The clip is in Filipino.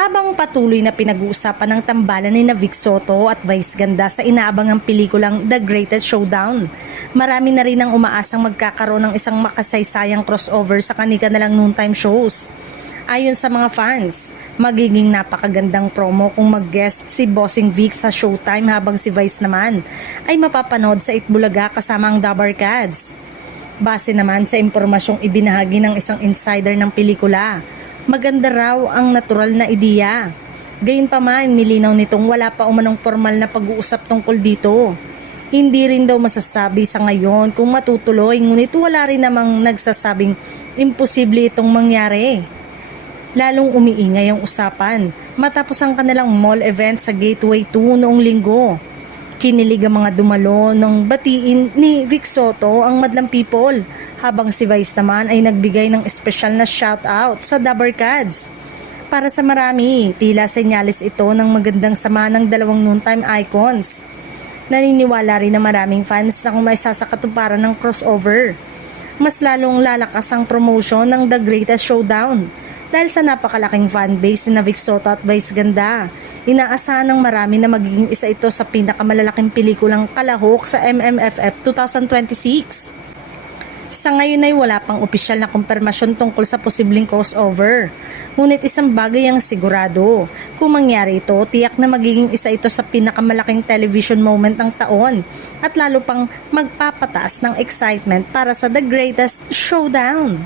Habang patuloy na pinag-uusapan ng tambalan ni Vic Soto at Vice Ganda sa inaabangang pelikulang The Greatest Showdown, marami na rin ang umaasang magkakaroon ng isang makasaysayang crossover sa kani-kanilang noontime shows. Ayon sa mga fans, magiging napakagandang promo kung mag-guest si Bossing Vic sa Showtime habang si Vice naman ay mapapanood sa Itbulaga kasama ang Dabarkads. Base naman sa impormasyong ibinahagi ng isang insider ng pelikula, maganda raw ang natural na ideya. Gayunpaman, nilinaw nitong wala pa umanong formal na pag-uusap tungkol dito. Hindi rin daw masasabi sa ngayon kung matutuloy, ngunit wala rin namang nagsasabing imposible itong mangyari. Lalong umiingay ang usapan matapos ang kanilang mall event sa Gateway 2 noong linggo. Kinilig ang mga dumalo nung batiin ni Vic Soto ang madlang people, habang si Vice naman ay nagbigay ng espesyal na shoutout sa Dabarkads. Para sa marami, tila senyales ito ng magandang sama ng dalawang noontime icons. Naniniwala rin na maraming fans na kung may sasakatuparan ng crossover, mas lalong lalakas ang promotion ng The Greatest Showdown. Dahil sa napakalaking fanbase ni Vic Soto at Vice Ganda, inaasahan ng marami na magiging isa ito sa pinakamalalaking pelikulang kalahok sa MMFF 2026. Sa ngayon ay wala pang opisyal na kumpirmasyon tungkol sa posibleng crossover. Ngunit isang bagay ang sigurado. Kung mangyari ito, tiyak na magiging isa ito sa pinakamalaking television moment ng taon at lalo pang magpapataas ng excitement para sa The Greatest Showdown.